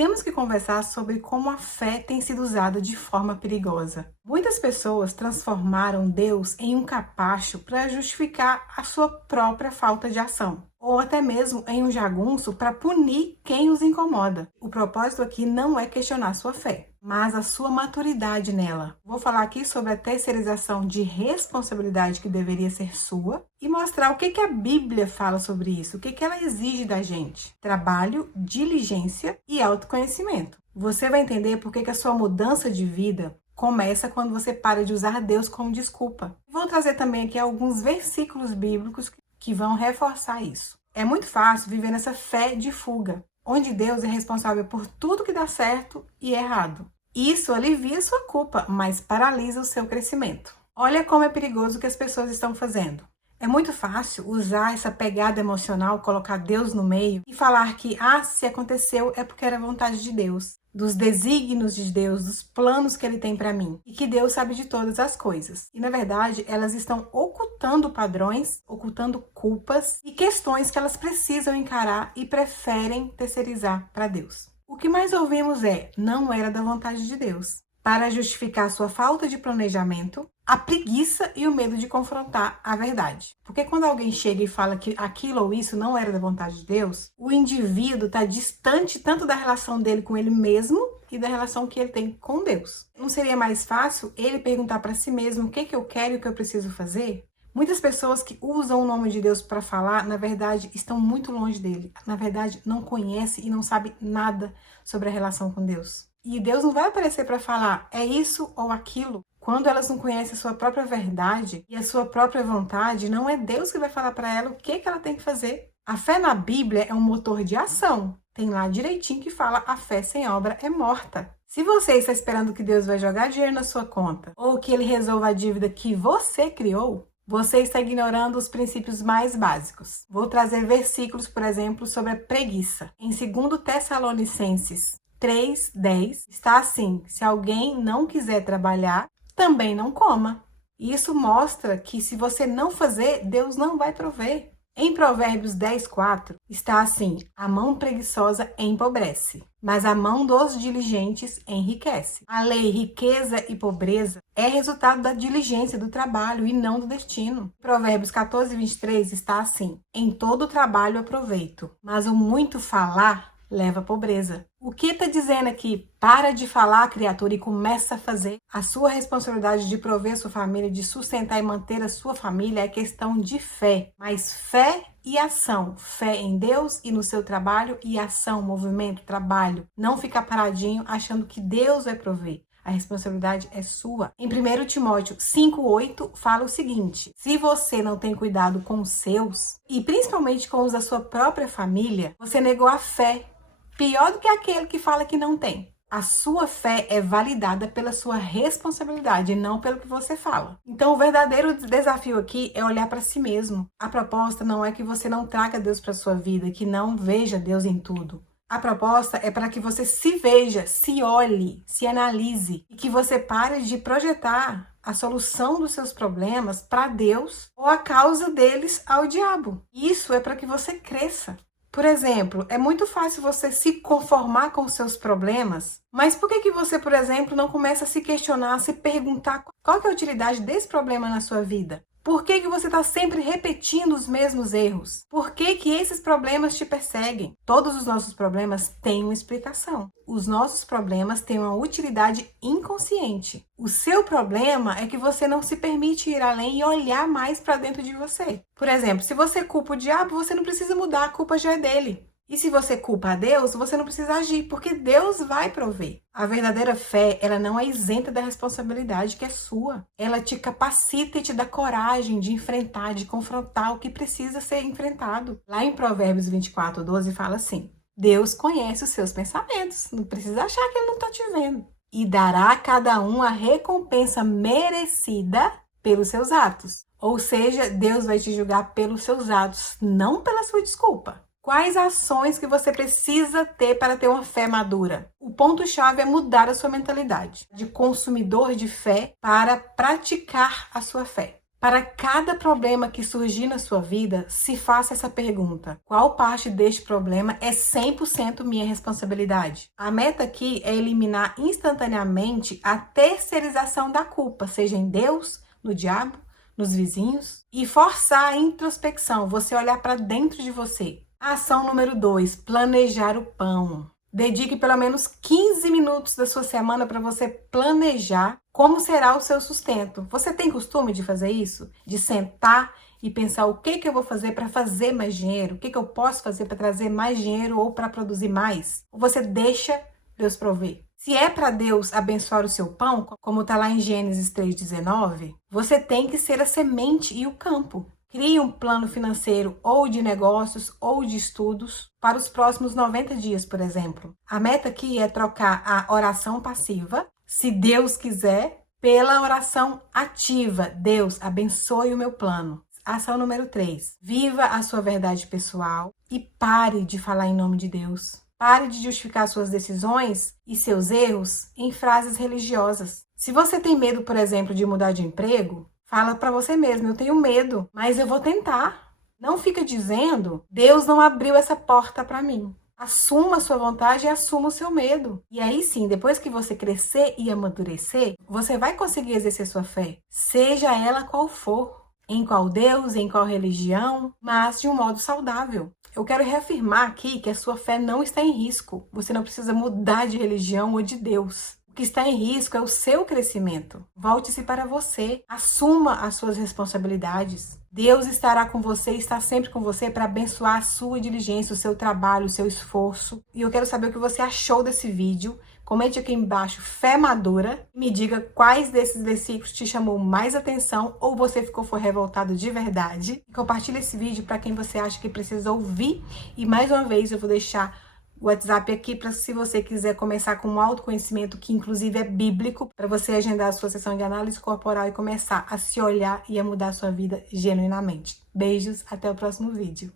temos que conversar sobre como a fé tem sido usada de forma perigosa. Muitas pessoas transformaram Deus em um capacho para justificar a sua própria falta de ação, ou até mesmo em um jagunço para punir quem os incomoda. O propósito aqui não é questionar sua fé, mas a sua maturidade nela. Vou falar aqui sobre a terceirização de responsabilidade que deveria ser sua e mostrar o que a Bíblia fala sobre isso, o que ela exige da gente. Trabalho, diligência e autoconhecimento. Você vai entender por que a sua mudança de vida começa quando você para de usar Deus como desculpa. Vou trazer também aqui alguns versículos bíblicos que vão reforçar isso. É muito fácil viver nessa fé de fuga, onde Deus é responsável por tudo que dá certo e errado. Isso alivia sua culpa, mas paralisa o seu crescimento. Olha como é perigoso o que as pessoas estão fazendo. É muito fácil usar essa pegada emocional, colocar Deus no meio e falar que, se aconteceu é porque era vontade de Deus, dos desígnios de Deus, dos planos que Ele tem para mim, e que Deus sabe de todas as coisas. E, na verdade, elas estão ocultando padrões, ocultando culpas e questões que elas precisam encarar e preferem terceirizar para Deus. O que mais ouvimos não era da vontade de Deus. Para justificar sua falta de planejamento, a preguiça e o medo de confrontar a verdade. Porque quando alguém chega e fala que aquilo ou isso não era da vontade de Deus, o indivíduo está distante tanto da relação dele com ele mesmo e da relação que ele tem com Deus. Não seria mais fácil ele perguntar para si mesmo o que eu quero e o que eu preciso fazer? Muitas pessoas que usam o nome de Deus para falar, na verdade, estão muito longe dele. Na verdade, não conhecem e não sabem nada sobre a relação com Deus. E Deus não vai aparecer para falar, é isso ou aquilo. Quando elas não conhecem a sua própria verdade e a sua própria vontade, não é Deus que vai falar para ela o que ela tem que fazer. A fé na Bíblia é um motor de ação. Tem lá direitinho que fala, a fé sem obra é morta. Se você está esperando que Deus vai jogar dinheiro na sua conta ou que Ele resolva a dívida que você criou, você está ignorando os princípios mais básicos. Vou trazer versículos, por exemplo, sobre a preguiça. Em 2 Tessalonicenses 3:10 está assim: se alguém não quiser trabalhar, também não coma. Isso mostra que se você não fazer, Deus não vai prover. Em Provérbios 10:4 está assim: a mão preguiçosa empobrece, mas a mão dos diligentes enriquece. A lei riqueza e pobreza é resultado da diligência do trabalho e não do destino. Provérbios 14:23 está assim: em todo trabalho há proveito, mas o muito falar leva à pobreza. O que está dizendo aqui? Para de falar, criatura, e começa a fazer. A sua responsabilidade de prover a sua família, de sustentar e manter a sua família é questão de fé. Mas fé e ação. Fé em Deus e no seu trabalho e ação, movimento, trabalho. Não ficar paradinho achando que Deus vai prover. A responsabilidade é sua. Em 1 Timóteo 5:8 fala o seguinte: se você não tem cuidado com os seus, e principalmente com os da sua própria família, você negou a fé. Pior do que aquele que fala que não tem. A sua fé é validada pela sua responsabilidade, não pelo que você fala. Então, o verdadeiro desafio aqui é olhar para si mesmo. A proposta não é que você não traga Deus para sua vida, que não veja Deus em tudo. A proposta é para que você se veja, se olhe, se analise e que você pare de projetar a solução dos seus problemas para Deus ou a causa deles ao diabo. Isso é para que você cresça. Por exemplo, é muito fácil você se conformar com os seus problemas, mas por que você, por exemplo, não começa a se questionar, a se perguntar qual que é a utilidade desse problema na sua vida? Por que você está sempre repetindo os mesmos erros? Por que esses problemas te perseguem? Todos os nossos problemas têm uma explicação. Os nossos problemas têm uma utilidade inconsciente. O seu problema é que você não se permite ir além e olhar mais para dentro de você. Por exemplo, se você culpa o diabo, você não precisa mudar, a culpa já é dele. E se você culpa a Deus, você não precisa agir, porque Deus vai prover. A verdadeira fé, ela não é isenta da responsabilidade que é sua. Ela te capacita e te dá coragem de enfrentar, de confrontar o que precisa ser enfrentado. Lá em Provérbios 24:12 fala assim: Deus conhece os seus pensamentos, não precisa achar que Ele não está te vendo. E dará a cada um a recompensa merecida pelos seus atos. Ou seja, Deus vai te julgar pelos seus atos, não pela sua desculpa. Quais ações que você precisa ter para ter uma fé madura? O ponto-chave é mudar a sua mentalidade de consumidor de fé para praticar a sua fé. Para cada problema que surgir na sua vida, se faça essa pergunta: qual parte deste problema é 100% minha responsabilidade? A meta aqui é eliminar instantaneamente a terceirização da culpa, seja em Deus, no diabo, nos vizinhos, e forçar a introspecção, você olhar para dentro de você. Ação número 2, planejar o pão. Dedique pelo menos 15 minutos da sua semana para você planejar como será o seu sustento. Você tem costume de fazer isso? De sentar e pensar o que eu vou fazer para fazer mais dinheiro? O que eu posso fazer para trazer mais dinheiro ou para produzir mais? Ou você deixa Deus prover? Se é para Deus abençoar o seu pão, como está lá em Gênesis 3,19, você tem que ser a semente e o campo. Crie um plano financeiro ou de negócios ou de estudos para os próximos 90 dias, por exemplo. A meta aqui é trocar a oração passiva, se Deus quiser, pela oração ativa. Deus, abençoe o meu plano. Ação número 3. Viva a sua verdade pessoal e pare de falar em nome de Deus. Pare de justificar suas decisões e seus erros em frases religiosas. Se você tem medo, por exemplo, de mudar de emprego, fala para você mesmo: eu tenho medo, mas eu vou tentar. Não fica dizendo: Deus não abriu essa porta para mim. Assuma a sua vontade e assuma o seu medo. E aí sim, depois que você crescer e amadurecer, você vai conseguir exercer sua fé, seja ela qual for, em qual Deus, em qual religião, mas de um modo saudável. Eu quero reafirmar aqui que a sua fé não está em risco. Você não precisa mudar de religião ou de Deus. O que está em risco é o seu crescimento. Volte-se para você. Assuma as suas responsabilidades. Deus estará com você e está sempre com você para abençoar a sua diligência, o seu trabalho, o seu esforço. E eu quero saber o que você achou desse vídeo. Comente aqui embaixo, fé madura. Me diga quais desses versículos te chamou mais atenção ou você foi revoltado de verdade. E compartilhe esse vídeo para quem você acha que precisa ouvir. E mais uma vez eu vou deixar o WhatsApp aqui para se você quiser começar com um autoconhecimento que inclusive é bíblico, para você agendar a sua sessão de análise corporal e começar a se olhar e a mudar a sua vida genuinamente. Beijos, até o próximo vídeo.